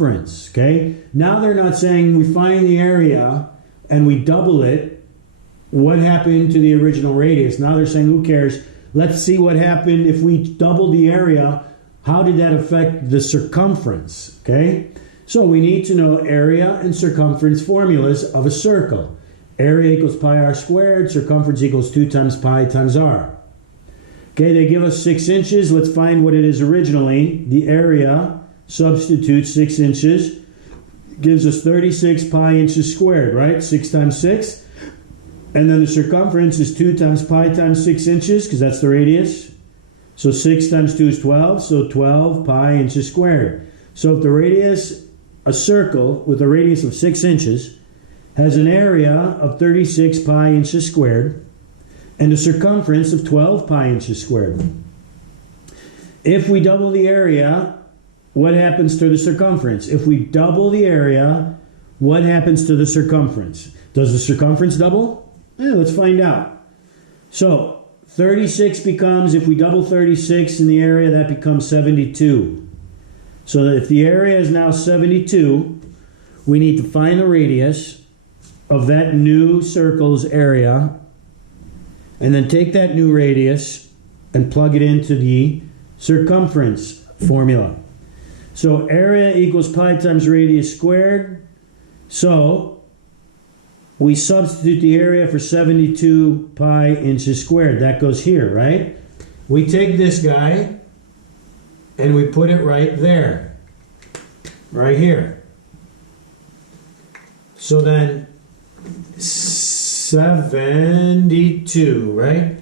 circumference, okay? Now they're not saying we find the area and we double it. What happened to the original radius? Now they're saying, who cares? Let's see what happened if we double the area. How did that affect the circumference, okay? So we need to know area and circumference formulas of a circle. Area equals pi r squared, circumference equals 2 times pi times r. Okay, they give us 6 inches. Let's find what it is originally. The area, substitute 6 inches, gives us 36 pi inches squared, right? 6 times 6. And then the circumference is 2 times pi times 6 inches, because that's the radius. So 6 times 2 is 12, so 12 pi inches squared. So if the radius, a circle with a radius of 6 inches, has an area of 36 pi inches squared, and a circumference of 12 pi inches squared. If we double the area, what happens to the circumference? If we double the area, what happens to the circumference? Does the circumference double? Let's find out. So 36 becomes, if we double 36 in the area, that becomes 72. So that if the area is now 72, we need to find the radius of that new circle's area, and then take that new radius and plug it into the circumference formula. So area equals pi times radius squared. So we substitute the area for 72 pi inches squared. That goes here, right? We take this guy and we put it right there. Right here. So then 72, right?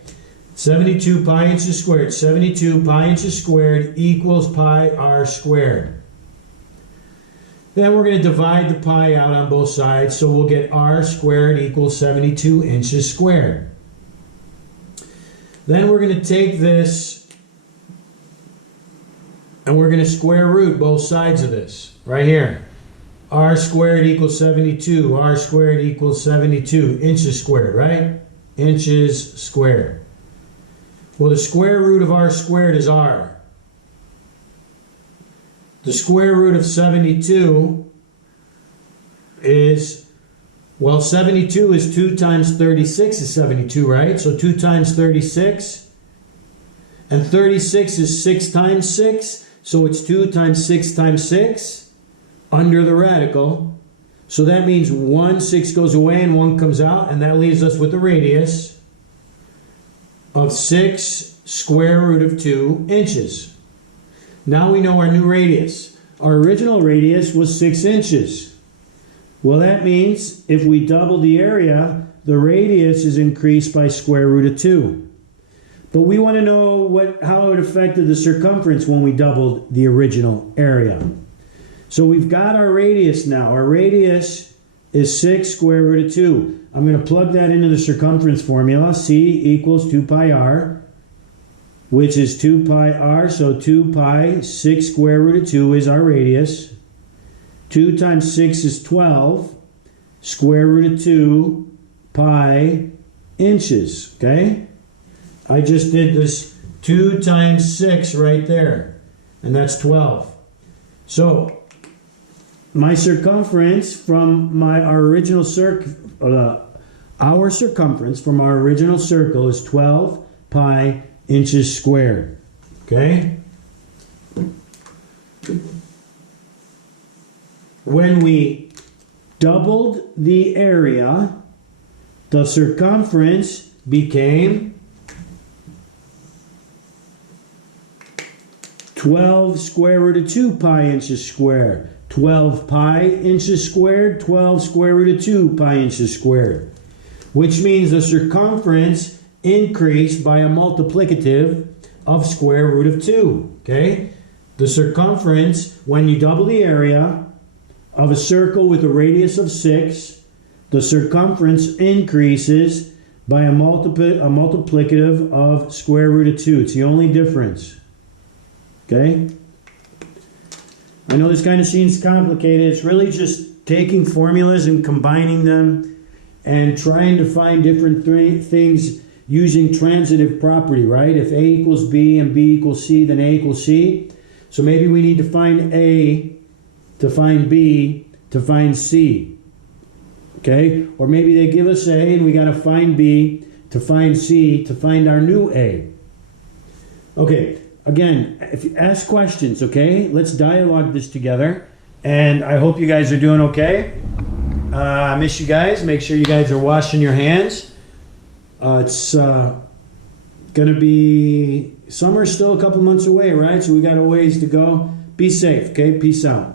72 pi inches squared. 72 pi inches squared equals pi r squared. Then we're going to divide the pi out on both sides, so we'll get r squared equals 72 inches squared. Then we're going to take this and we're going to square root both sides of this, right here. R squared equals 72, r squared equals 72 inches squared, right? Inches squared. Well, the square root of r squared is r. The square root of 72 is, well, 72 is 2 times 36 is 72, right? So 2 times 36. And 36 is 6 times 6. So it's 2 times 6 times 6 under the radical. So that means 6 goes away and 1 comes out. And that leaves us with the radius of 6 square root of 2 inches. Now we know our new radius. Our original radius was 6 inches. Well, that means if we double the area, the radius is increased by square root of 2. But we want to know how it affected the circumference when we doubled the original area. So we've got our radius now. Our radius is 6 square root of 2. I'm going to plug that into the circumference formula. C equals 2 pi r, which is 2 pi r. So 2 pi, 6 square root of 2 is our radius. 2 times 6 is 12. Square root of 2 pi inches. Okay? I just did this 2 times 6 right there. And that's 12. So my circumference from our original our circumference from our original circle is 12 pi inches squared. Okay? When we doubled the area, the circumference became 12 square root of 2 pi inches squared. 12 pi inches squared, 12 square root of 2 pi inches squared. Which means the circumference increased by a multiplicative of square root of 2. Okay? The circumference, when you double the area of a circle with a radius of 6, the circumference increases by a multiplicative of square root of 2. It's the only difference. Okay? I know this kind of seems complicated. It's really just taking formulas and combining them and trying to find different things using transitive property, right? If A equals B and B equals C, then A equals C. So maybe we need to find A to find B to find C. Okay? Or maybe they give us A and we got to find B to find C to find our new A. Okay, again, if you ask questions, okay? Let's dialogue this together. And I hope you guys are doing okay. I miss you guys. Make sure you guys are washing your hands. It's going to be summer still a couple months away, right? So we got a ways to go. Be safe, okay? Peace out.